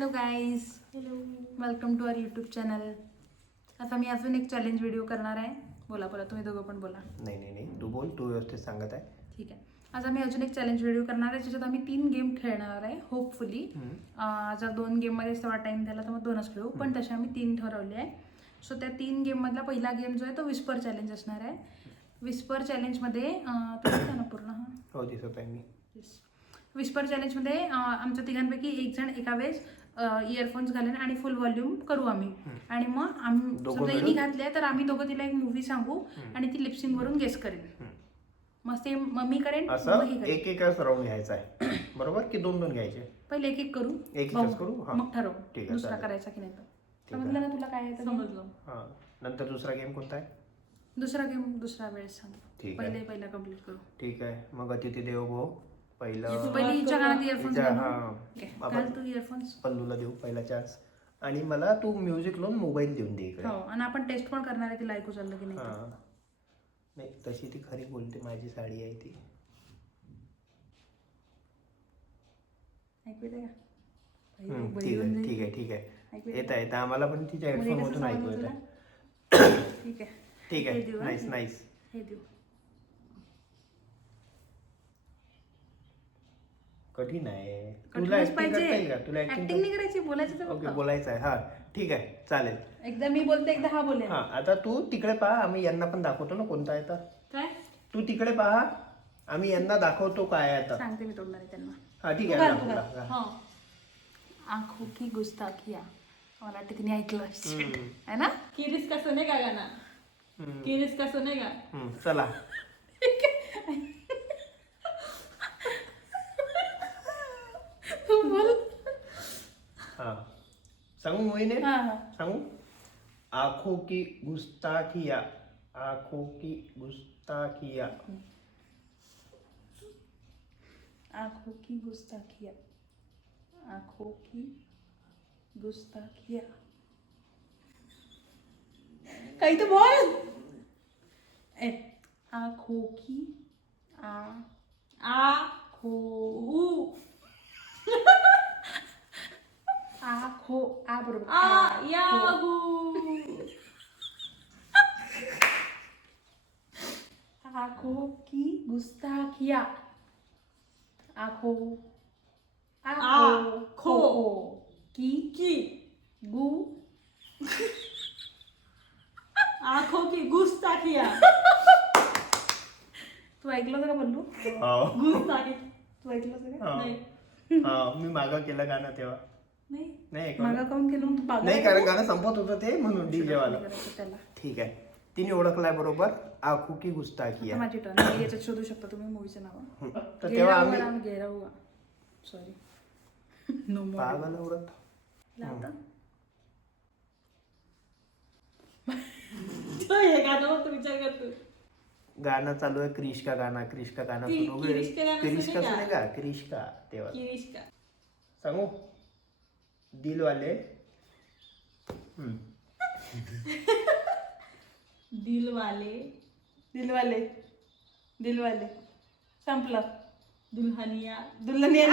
Hello guys, hello. Welcome to our YouTube channel. आता मी अजून एक चॅलेंज व्हिडिओ करणार आहे. बोला तुम्ही दोघं पण बोला. नाही तू बोल, तू व्यवस्थित सांगत आहे. ठीक आहे. आज आम्ही अजून एक चॅलेंज व्हिडिओ करणार आहे ज्याच्यात आम्ही 3 गेम खेळणार आहे. होपफुली जर 2 गेममध्ये तेवढा टाईम झाला तर मग 2च खेळू, पण तसे आम्ही 3 ठरवले आहे. सो त्या 3 गेममधला पहिला गेम जो आहे तो विस्पर चॅलेंज असणार आहे. विस्पर चॅलेंजमध्ये तुला ना पूर्ण हो दिसत आहे मी. विस्पर चॅलेंजमध्ये आमच्या तिघांपैकी एक जण एका वेळेस इयरफोन्स घालेन आणि फुल व्हॉल्यूम करू आम्ही. आणि मग समजा हिने घातले तर आम्ही दोघं तिला एक मूवी सांगू आणि ती लिपसिंग वरून गेस करेन. मग सेम मी करेन, असं एक एकच राऊंड घ्यायचा आहे बरोबर की दोन घ्यायचे? पहिले एक एक करू, एकच करू, मग ठरवू ठीक आहे, दुसरा करायचा की नाही. समजलं ना तुला काय आहे? समजलं. हां, नंतर दुसरा गेम कोणता आहे? दुसरा गेम दुसरा वेळेस सांग. ठीक आहे, पहिला कंप्लीट करू. ठीक आहे. मग अतिथी देवो भव पहिले हिच्या कानात इयरफोन्स घाल तू. इयरफोन्स पल्लूला देऊ पहिला चान्स आणि मला तू म्युझिक लावून मोबाईल देऊन दे इकडे. हो, आणि आपण टेस्ट पण करणार आहे तिला ऐकू चाललं की नाही. हां, नाही तशी ती खरी बोलते, माझी साडी आहे ती. ऐकू येते का? ठीक आहे येत आहे. आम्हाला पण तिच्या हेडफोन मधून ऐकू येत आहे. ठीक आहे नाईस. हे देऊ. कठीण आहे. तुला ऍक्टिंग करता येईल का? तुला ऍक्टिंग नाही करायची, बोलायचं तर ओके, बोलायचं आहे. हा ठीक आहे, चालेल. एकदा मी बोलते, एकदा हा बोलेल. हा, आता तू तिकडे पहा, आम्ही यांना पण दाखवतो ना कोणता आहे तर. काय तू तिकडे पहा, आम्ही यांना दाखवतो काय आहे आता. सांगते मी तोडणार आहे त्यांना. हा ठीक आहे. आंखों की गुस्ताखिया. मला वाटतं तिने ऐकलं आहे ना. किरीस का सुनेगा गाना, किरीस का सुनेगा. चला बोल. हा, सांगू मोहिने? हा. सांगू. आंखों की गुस्ताखिया, आंखों की गुस्ताखिया. आंखों की गुस्ताखिया, आंखों की गुस्ताखिया. काही तर बोल. आंखों की आंखों आ बरोबर. आंखों की गुस्ताखिया. आंखों की गु आंखों की गुस्ताखिया. तू ऐकलं का बोललो? गुस्ताखी. तू ऐकलं का? नाही. हा, मी मागा केलं गाणं तेव्हा. नाही मागा काऊन केलं तू? नाही, कारण गाणं संपत होतं ते म्हणून डीजे वाला. त्याला ठीक आहे, तिने ओळखलाय बरोबर. आंखों की गुस्ताखिया. माझी टर्न. याच्यात शोधू शकता तुम्ही मूवीचं नाव. तर तेव्हा आम्ही गेरा हुआ. सॉरी. नो मोर. पागल औरत. हे गाणं मग तू विचार करतो. गाणं चालू आहे, क्रिश का गाणं सुरू होईल. क्रिश का सुनेगा, क्रिश का. तेव्हा किरीस का. सांगू. दिल वाले. दिलवाले संपलं. दुल्हनिया. दुल्हनिया.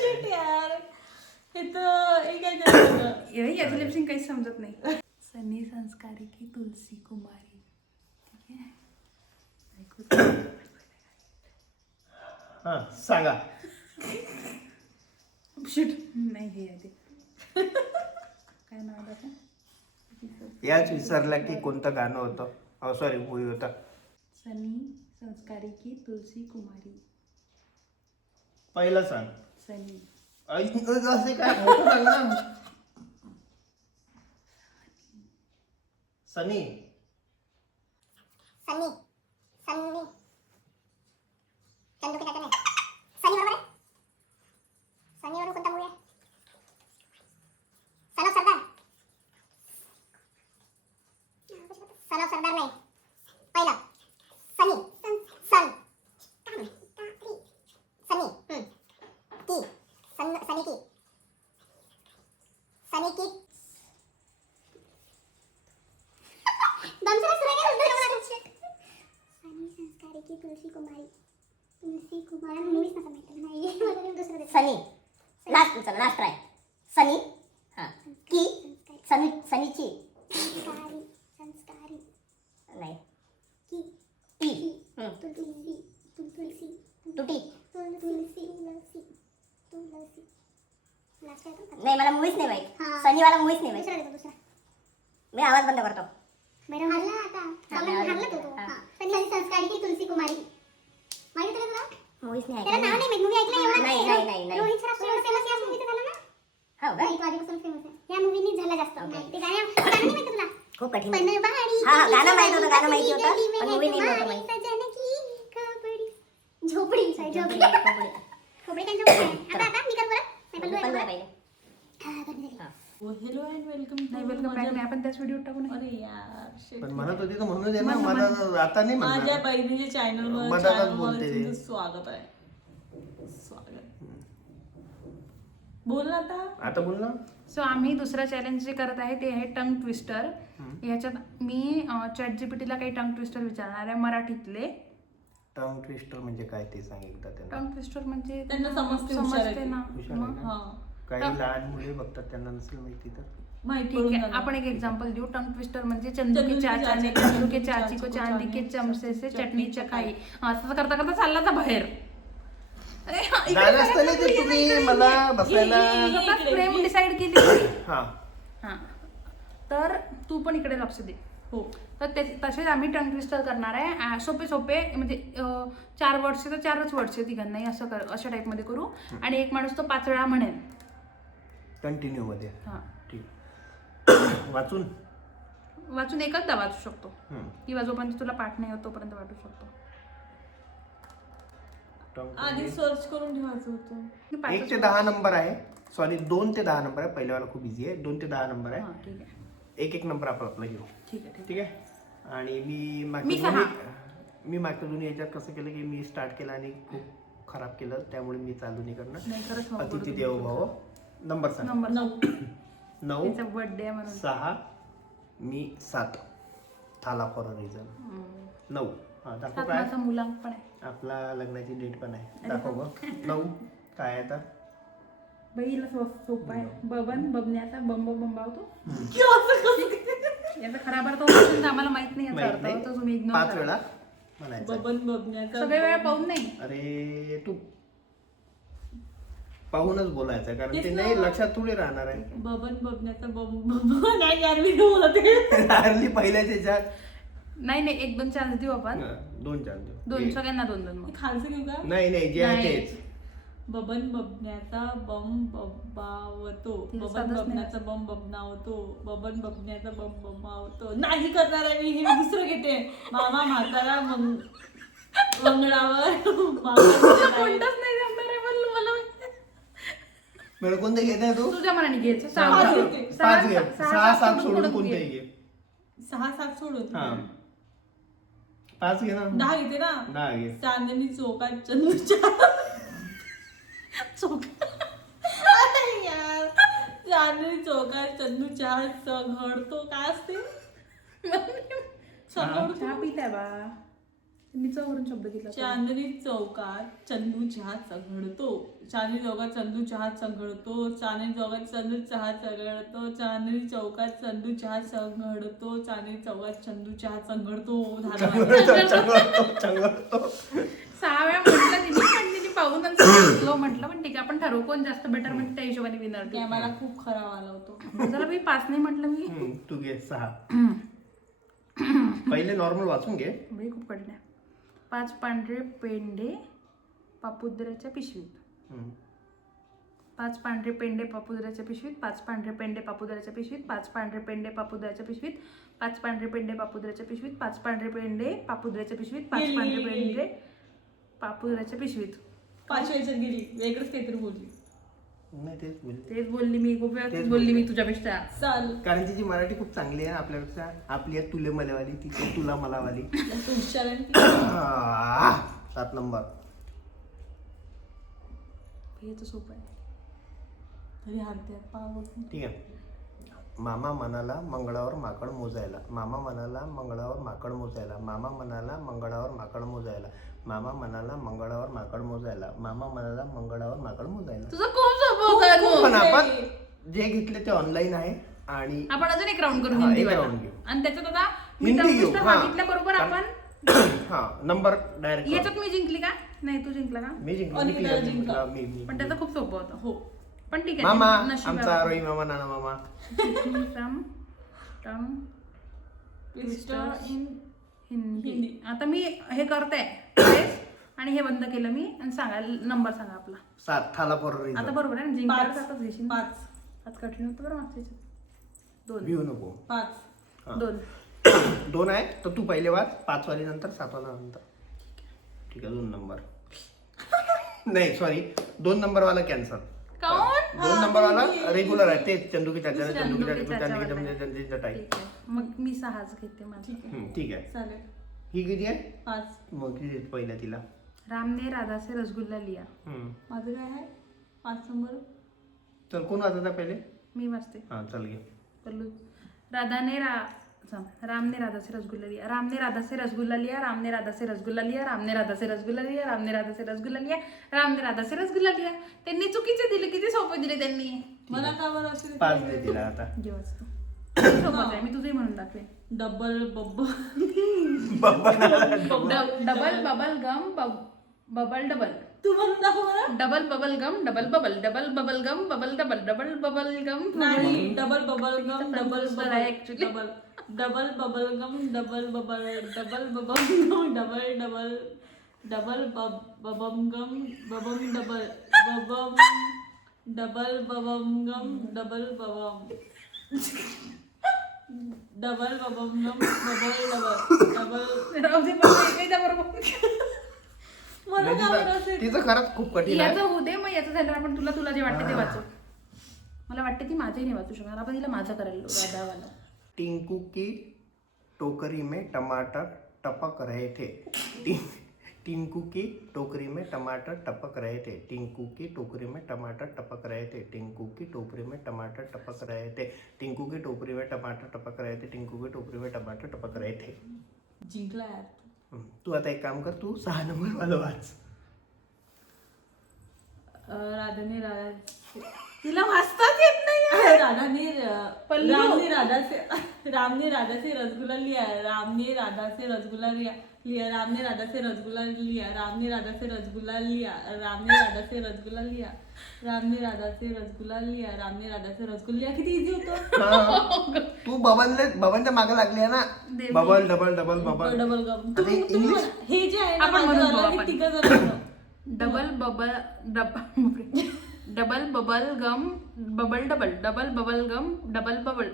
शिट यार, हे तर एक आहे. याची लिपसिंग काहीच समजत नाही. सनी संस्कारी की तुलसी कुमारी. ठीक आहे, हा सांगा. शिट नाही, हे आहे ते. काय नाव आहे? याच विसरला की कोणतं गाणं होतं. सॉरी, मूवी होता. सनी संस्कारी की तुलसी कुमारी. पहिलं सांग. सनी. असे काय मोठं सांग ना. सनी. सनी सनी चंदू काय नाही. सनी बरोबर आहे. सनी वरून कोणता मूवी आहे? Son of Sardar. Son of सरदार नाही. पहिला सनी सन सनी की सनी की सनी की की तुलसी कुमारी मूवीज नका माहिती नाही. सनी लास्ट ट्राय. नाही मला मूवीज नाही माहित. सनीवाला मूवीज नाही माहित. मी आवाज बंद करतो. बरं हरला आता. हरला तो. सनी संस्कारी की तुलसी कुमारी. माहिती तुला? मूवीज नाही ऐकलं. नाव नाही माहित. मूवी ऐकलं एवढं नाही. रोहित सराफ फेमस या मूवीचं झालं ना? हो का? तो आधीपासून फेमस आहे. या मूवीनी झाला जास्त. ते गाणं नाही माहित तुला? खूप कठीण. हा गाणं माहित होतं, गाणं माहिती होतं, पण मूवी नाही होतं माहित. झोपडी खोपडी काय झोपडी. आता मी कर बरं. नाही पण पहिले. हेलो अँड वेलकम नाही वेलकम बॅक नाही, आपण त्याच व्हिडिओ टाकू ना. अरे यार shit. पण म्हणत होती तर म्हणू दे ना. मला आता नाही माझ्या म्हणणार. बहिणीच्या चॅनलवर मधातच बोलते ते. तुमचं स्वागत आहे. स्वागत. बोल ना आता बोल ना. सो आम्ही दुसरा चॅलेंज जे करत आहे ते आहे टंग ट्विस्टर. याच्यात मी ChatGPT ला काही टंग ट्विस्टर विचारणार आहे मराठीतले. टंग ट्विस्टर म्हणजे काय ते सांग एकदा त्यांना. टंग ट्विस्टर म्हणजे त्यांना समजते ना. हुशार आहे का? हा काही लहान मुले बघतात त्यांना नसेल माहिती तर. माहिती ठीक करून आहे, झालं. आपण एक एक्झाम्पल देऊ. टंग ट्विस्टर म्हणजे चंदू के चाचा चंदू के चाची को चांदी के चमचे से चटणी चखाई. असं करता करता चालला जा बाहेर. अरे हा, इकडे झालं बघा, असतं नाही ते तुम्ही मला बसायला. स्वतःच फ्रेम डिसाइड केली. हा हा तर तू पण इकडे लक्ष दे. हो तर तसेच आम्ही टंग ट्विस्टर करणार आहे. सोपे सोपे म्हणजे 4 वर्डचे तर 4च वर्डचे तिघांनाही असं अशा टाईपमध्ये करू. आणि एक माणूस तो 5 वेळा म्हणेल. कंटिन्यू मध्ये. हा ठीक. वाचून एकचदा वाचू शकतो किंवा जोपर्यंत तुला पाठ नाही होत तोपर्यंत वाचू शकतो. आधी सर्च करून ठेवायचं होतं. मी 1 ते 10 नंबर आहे. सॉरी 2 ते 10 नंबर आहे. पहिल्यावाला खूप इझी आहे. 2 ते 10 नंबर आहे. हा ठीक आहे एक नंबर आपला घेऊ. ठीक आहे. ठीक आहे. आणि मी मागच्या दोन्ही याच्यात कसं केलं की मी स्टार्ट केलं आणि खूप खराब केलं, त्यामुळे मी चालू नाही करणार. नाही खरंच हो, अतिथी बरोबर. देवो भाव. नंबर सांग. नंबर 9 तिचा बर्थडे म्हणून 6 मी 7. थाला फॉर अ रिझन. 9. हा दाखव काय. माझा मुलांक पण आहे. आपला लग्नाची डेट पण आहे. दाखव बघ. 9 काय आहे आता. बाईला सोपं आहे. बबन बबण्याचा बंब बंबावतो. याचा खराब अर्थ होतो आम्हाला माहित नाही. याचा अर्थ होतो तुम्ही इग्नोर 5 वेळा म्हणायचं. बबन बबण्याचा सगळे वेळा पाहून नाही. अरे तू पाहूनच बोलायचं, कारण तेच ते ना. नाही लक्षात थोडी राहणार आहे. बबन बबण्याचा बब नाही यार मी बोलते. हरली पहिल्या त्याच्यात नाही 1-2 चान्स देऊ आपण. 2 चान्स देऊ. 2 सगळ्यांना 2-2 मग. खालचं घेऊ का. नाही जे आहे नाही. तेच. बबन बबण्याचा बम बबावतो. ते बबन साधंच नाही. बबण्याचा बम बबनावतो. बबन बबण्याचा बम बमावतो. नाही करणार आहे मी. हे दुसरं घेते. मामा म्हातारा मंगळावर कोणताच नाही जमणार आहे पण मला बरं कोणते घेत आहे तू. तुझ्या मनाने घ्यायचं. 5 घेते. 5 घे. 6 7 सोडून कोणतेही घे. 6 7 सोडून हा 5 घे ना. 10 घेते ना. 10 घे. चांदणी चौकात चंदूच्या यार चांदणी चौकात चंदू चहा चघडतो. काय असते चघडतो. चहा पिताय बा. मी चौवरून शब्द घेतला. चांदणी चौकात चंदू चहा चघडतो. चांदणी चौकात चंदू चहा चघडतो. चांदणी चौकात चंदू चहा चघडतो. चांदणी चौकात चंदू चहा चघडतो. चांदणी चौकात चंदू चहा चघडतो. चंगळतो. 6 वेळा म्हटलं तिने पण तिने पाहून स्लो म्हटलं. पण ठीक आहे आपण ठरवू कोण जास्त बेटर म्हणजे त्या हिशोबाने विनर. मला खूप खराब आला होतो. जरा मी 5 नाही म्हटलं मी. तू घे 6. पहिले नॉर्मल वाचून घे. बाई खूप कठीण आहे. 5 पांढरे पेंडे पापुद्र्याच्या पिशवीत. 5 पांढरे पेंडे पापुद्र्याच्या पिशवीत. 5 पांढरे पेंडे पापुद्र्याच्या पिशवीत. 5 पांढरे पेंडे पापुद्र्याच्या पिशवीत. 5 पांढरे पेंडे पापुद्र्याच्या पिशवीत. 5 पांढरे पेंडे पापुद्र्याच्या पिशवीत. 5 पांढरे पेंडे पापुद्र्याच्या पिशवीत. 5 याच्यात गेली. वेगळंच काहीतरी बोलली. नाही तेच बोलते. तेच बोलली मी. खूप वेळा बोलली मी तुझ्यापेक्षा. चाल कारण तिची मराठी खूप चांगली आहे आपल्यापेक्षा. आपली आहे तुले मलेवाली, तिची तुला मलावाली. तू हुशार आहे. 7 नंबर. हे तर सोपं आहे. तरी हारते पावत. ठीक आहे. मामा म्हणाला मंगळावर माकड मोजायला. मामा म्हणाला मंगळावर माकड मोजायला. मामा म्हणाला मंगळावर माकड मोजायला. मामा म्हणाला मंगळावर माकड मोजायला. मामा म्हणाला मंगळावर माकड मोजायला. तुझं खूप सोपं होतं. पण आपण जे घेतले ते ऑनलाईन आहे. आणि आपण अजून एक राऊंड करू हा, हिंदी एक वाला. राऊंड घेऊ. आणि त्याच्यात आता मी हिंदी घेऊ. टंग हा. सांगितल्याबरोबर आपण हा नंबर डायरेक्ट. याच्यात मी जिंकली का. नाही तू जिंकला का. मी जिंकलो. अनिकेत मी जिंकला. जिंकला. मी पण त्याचं खूप सोपं होतं. हो पण ठीक आहे मामा नशिबावर. आमचा रोही मामा नाना मामा from tongue twister in Hindi. Hindi. आता मी हे करते press आणि हे बंद केलं मी आणि सांगा नंबर सांगा आपला 7 थाला पोर आता बरोबर आहे ना जिंकल्यावर 5 आताच घेशील 5 आज कठीण होतं बरं मागच्या ह्याच्यात. 2 भिऊ नको 5 2 2 आहे तर तू पहिले वाच 5 वाली नंतर 7 वाला नंतर ठीक आहे 2 नंबर नाही सॉरी 2 नंबर वाला कॅन्सल काऊन 2 नंबर वाला रेग्युलर आहे ते चंदुकी चाचा चंदुकी चंदुकी चाचा चाचा चंदुकी वाला. चंदुकी चटाई ठीक आहे मग मी 6च घेते माझी ठीक आहे चालेल ही किती आहे 5 मग किती आहे पहिल्या तिला राम ने राधा से रसगुल्ला लिया. माझं काय आहे 5 नंबर चल कोण वाचत आहे पहिले मी वाचते हा चल घे पल्लू. राम ने राधा से रसगुल्ला लिया. राम ने राधा से रसगुल्ला लिया. राम ने राधा से रसगुल्ला लिया. राम ने राधा से रसगुल्ला लिया. राम ने राधा से रसगुल्ला लिया. राम ने राधा से रसगुल्ला लिया. त्यांनी चुकीचे दिले किती सोपे दिले त्यांनी. मला का बरं असे 5 दे तिला आता घे वाचतो सोपंच आहे मी तुझंही म्हणून दाखवेन. Double bubble double bubble gum bubble double तू म्हणून दाखव मला double bubble gum double bubble double bubble gum bubble double double bubble gum नाही double bubble gum double Confused आहे actually. Double double bubble gum double bubble double bubble gum double double double bubble gum bubble double bubble double bubble gum double bubble double bubble gum double double double राहू दे पण एकही बरोबर मला का बरं असे तिचं खरंच खूप कठीण आहे याचं होऊ दे मग याचं झालं आपण तुला जे वाटतं ते वाचू. मला वाटतं ती माझंही नाही वाचू शकणार आपण तिला माझं करायला राधावाला. टिंकू की टोकरी में टमाटर टपक रहे थे टिंकू की टोकरी में टमाटर टपक रहे थे टिंकू की टोकरी में टमाटर टपक रहे थे टिंकू की टोकरी में टमाटर टपक रहे थे टिंकू की टोकरी में टमाटर टपक रहे थे टिंकू की टोकरी में टमाटर टपक रहे थे. जिंकला यार तू आता एक काम कर तू 6 नंबर वाला वाच. राधाने राधा तिला वाचताच येत नाही. राधाने पल्लू. रामने राधा से रसगुल्ला लिया रामने राधा से रसगुल्ला लिया रामने राधा से रसगुल्ला लिया रामने राधा से रसगुल्ला लिया रामने राधा से रसगुल्ला लिया रामने राधा से रसगुल्ला लिया रामने राधा से रसगुल्ला लिया किती इझी होतं. तू बबनच्या मागे लागली आहे ना देवी. Bubble double double bubble double gum आता तुम्ही इंग्लिश? म्हणा. हे जे आहे ना आपण माझं म्हणून वालं, बघू हे आपण. तिघं जण होतं. Double bubble double bubble gum bubble double double bubble gum double bubble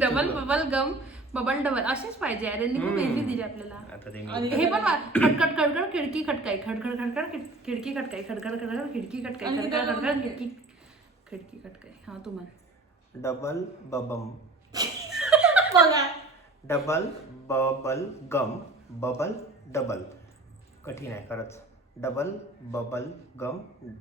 double bubble gum bubble double असेच पाहिजे यार यांनी खूप इझी दिली आपल्याला. आता ते आणि हे पण खडखड खडखड खिडकी खटकाई खडखड खडखड खिडकी खटकाई खडखड खडखड खिडकी खटकाई आणि खडखड त्याला खडखड खिडकी खिडकी खटकाई. हा तू म्हण. डबल बबम बघा double bubble gum bubble double कठीण आहे खरंच. Double bubble gum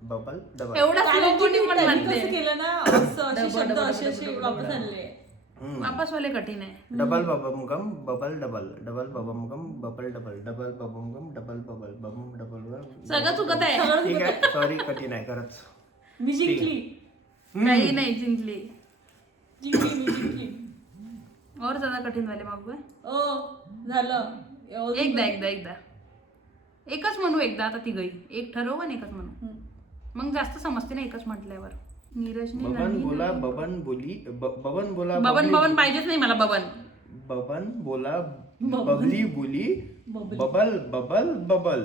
bubble double एवढा slow कोणी पण त्यांनी म्हणते. कसं केलं ना असं असे शब्द असे वापस आणले वापस वाले कठीण आहे. Double bubble gum bubble double double bubble gum bubble double double bubble gum double bubble bubble double सगळं चुकत आहे. ठीक आहे सॉरी कठीण आहे खरंच. मी जिंकली काही नाही जिंकली मी जिंकली और ज्यादा कठीण वाले मागू आहे. ओ झालं एवढं- एकदा एकच म्हणू एकदा आता तिघही एक ठरव आणि एकच म्हणू मग जास्त समजते ना एकच म्हटल्यावर. नीरजने बबन बोला बबन बोली बबन बोला बबन बबन पाहिजेच नाही मला बबन. बबन बोला बबली बोली बबल बबल बबल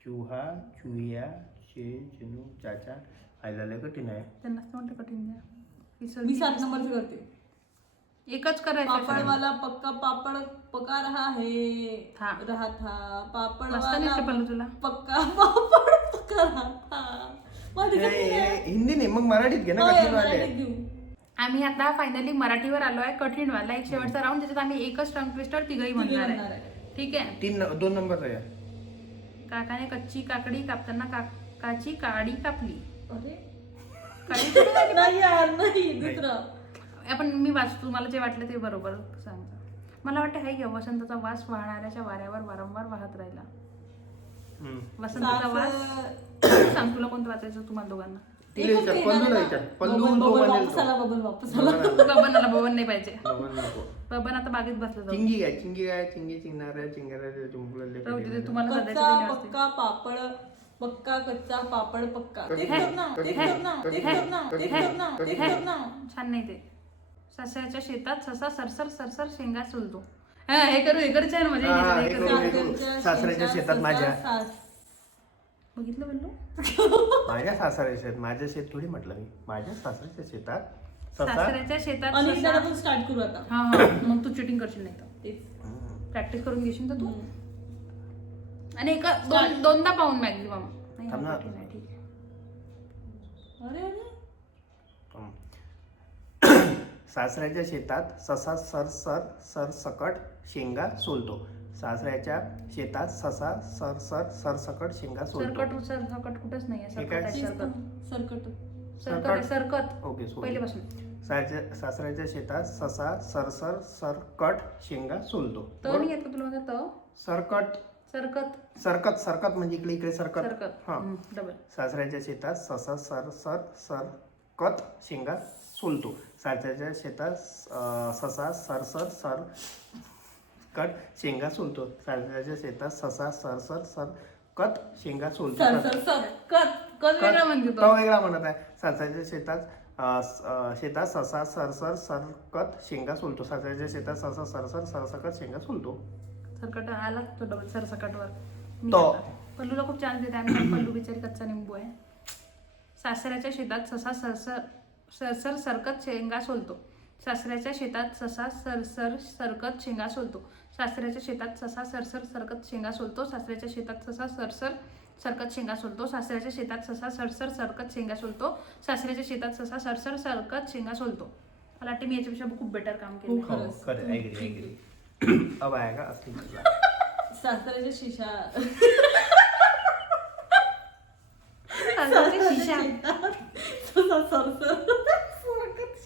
चूहा चुया शे चनू चाचा आयला कठीण आहे. त्यांना असं वाटतं कठीण द्या. मी 7 नंबरचं करते. एकच करायचं पापड़ वाला पक्का पापड़ पका रहा है था. रहा था पापड़ वाचता नाही वाला येते पल्लू तुला. पक्का पापड़ पका रहा था. मला तिकडे हिंदी नाही मग मराठीत घे ना होय, कठीण वाले. मराठीत घेऊ. आम्ही आता फायनली मराठीवर आलो आहे कठीण वाला एक शेवटचा राऊंड ज्याच्यात आम्ही एकच टंग ट्विस्टर तिघही म्हणणार म्हणणार आहे. आहे. ठीक आहे. 2 नंबर आहे. काकाने कच्ची काकडी कापताना काकाची काडी कापली. अरे काडी कुठे झाली? नाही यार नाही दुसरं आपण मी वाचतो मला जे वाटलं ते बरोबर सांगतो. मला वाटतं हाय की वसंताचा वास वाहणाऱ्याच्या वाऱ्यावर वारंवार वाहत राहिला. वसंताचा वास सांग तुला कोणतं वाचायचं तुम्हाला दोघांना. तिला विचार, पल्लूला विचार. पल्लू तो बबल बनेल वापस तो. आला बबल वापस आला बबन बबन नाही पाहिजे. बबन नको. बबन आता बागेत बसलं जाऊ. चिंगी काय चिंगी चिंगणाऱ्या चिंगऱ्या राहू दे, तुम्हाला सध्याच्या कच्चा दिले असते. पक्का पापड पक्का कच्चा पापड पक्का ते कर ना ते कर ना ते कर ना ते कर ना ते कर ना. छान नाही ते. सासऱ्याच्या शेतात ससा सरसर सरसर शेंगा सोलतो. हा, हे करू छान मजा हा, येते, हे हे करू. करू. सासऱ्याच्या शेतात माझ्या. बघितलं बोललो. माझ्या सासऱ्याच्या शेतात, माझ्या शेत थोडी म्हटलं मी, माझ्या सासऱ्याच्या शेतात ससा. सासऱ्याच्या शेतात आणि ससा. आपण स्टार्ट करू आता. हा, मग तू चिटिंग करशील नाही तर. तेच. प्रॅक्टिस करून घेशील तर तू. आणि दोनदा पाहून मॅक्झिमम. थांब ना. ठीक आहे. अरे अरे सासऱ्याच्या शेतात ससा सरसकट शेंगा सोलतो. सासऱ्याच्या शेतात ससा सरसकट शेंगा सोलतो. सरकट कुठंच नाही आहे. हे काय? सरकट सरकट सरकत ओके, सोड. पहिल्यापासून. सासऱ्याच्या शेतात ससा सरकट शेंगा सोलतो. त नाही येत का तुला माझा त? सरकट सरकत म्हणजे इकडे सरकत. हा. डबल. सासऱ्याच्या शेतात ससा सरकत शेंगा सोलतो. सासऱ्याच्या शेतात ससा सरकट शेंगा सोलतो. सासऱ्याच्या शेतात ससा सरकत शेंगा सोलतो. कत वेगळा म्हणजे तो तो. वेगळा म्हणत आहे. सासऱ्याच्या शेतात ससा सरकत शेंगा सोलतो. सासऱ्याच्या शेतात ससा सरकत शेंगा सोलतो. सरकट आला तो डबल सरसकटवर. तो. पल्लूला खूप चान्स देते आम्ही. पल्लू बिचारी कच्चा निंबू आहे. सासऱ्याच्या शेतात ससा सरसर सरकत शेंगा सोलतो. सासऱ्याच्या शेतात ससा सरसर सरकत शेंगा सोलतो. सासऱ्याच्या शेतात ससा सरसर सरकत शेंगा सोलतो. सासऱ्याच्या शेतात ससा सरसर सरकत शेंगा सोलतो. सासऱ्याच्या शेतात ससा सरसर सरकत शेंगा सोलतो. सासऱ्याच्या शेतात ससा सरसर सरकत शेंगा सोलतो. मला वाटतं मी याच्यापेक्षा खूप बेटर काम केलं. खूप खरंच. खरं, ऍग्री. अब आएगा असली मजा. सासऱ्याच्या शिशा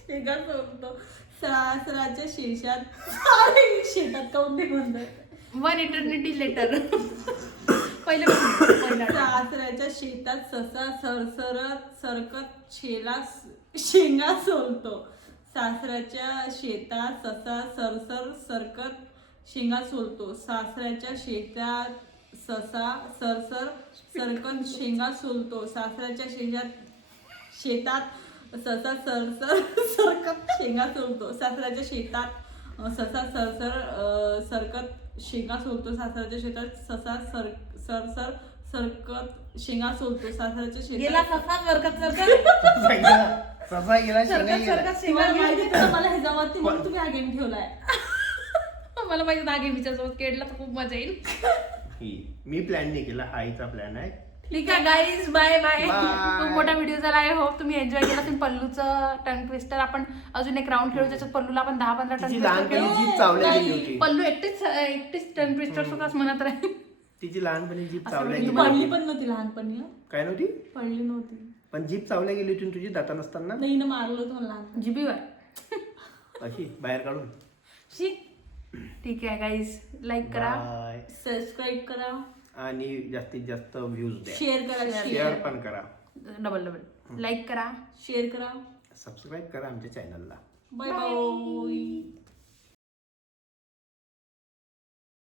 शेंगा सोडतो. सासऱ्याच्या शेतात काऊन नाही म्हणतात. One eternity letter. पहिला सासऱ्याच्या शेतात ससा सरकत शेंगा सोलतो. सासऱ्याच्या शेतात ससा सरकत शेंगा सोलतो. सासऱ्याच्या शेतात ससा सरकत शेंगा सोलतो. सासऱ्याच्या शेतात ससा सरकत शेंगा सोलतो. सासऱ्याच्या शेतात ससा सरकत शेंगा सोलतो. सासऱ्याच्या शेतात ससा सरकत शेंगा सोलतो. सासऱ्याच्या गेला शेतात ससा सरकत ससा गेला शेंगा गेला. सरकत शेंगा तुम्हाला माहिती गेला. आहे का मला हे जमत म्हणून तुम्ही हा गेम ठेवलाय. मला माहिती नागे विचारसोबत खेळला तर खूप मजा येईल. मी प्लॅन नाही केला, आईचा प्लॅन आहे. ठीक आहे गाईज, बाय बाय. Bye. खूप मोठा व्हिडिओ झाला. आय होप तुम्ही एन्जॉय केला. तुम्ही पल्लूचं टंग ट्विस्टर आपण अजून एक राऊंड खेळू. त्याच्यात पल्लूला आपण 10-15 टंग तिची ट्विस्टर लहानपणी खेळू. जीभ चावल्या गेली होती. पल्लू एकटीच टंग ट्विस्टर स्वतःच म्हणत राहील. तिची लहानपणी जीभ असं चावल्या म्हणजे गेली पडली होती. पण नव्हती लहानपणी हं. काय नव्हती? पडली नव्हती. पण जीभ चावल्या गेली होती ना तुझी दाता नसताना नाही ना, मारलं होतं मला लहानपणी. जिबीवर अशी बाहेर काढून. शी. ठीक आहे गाईज, लाईक करा. बाय. सबस्क्राईब करा, आणि जास्तीत जास्त व्ह्यूज द्या. शेअर करा, शेअर शेअर पण करा. डबल लाईक करा. शेअर करा. सबस्क्राईब करा आमच्या चॅनलला. Bye bye.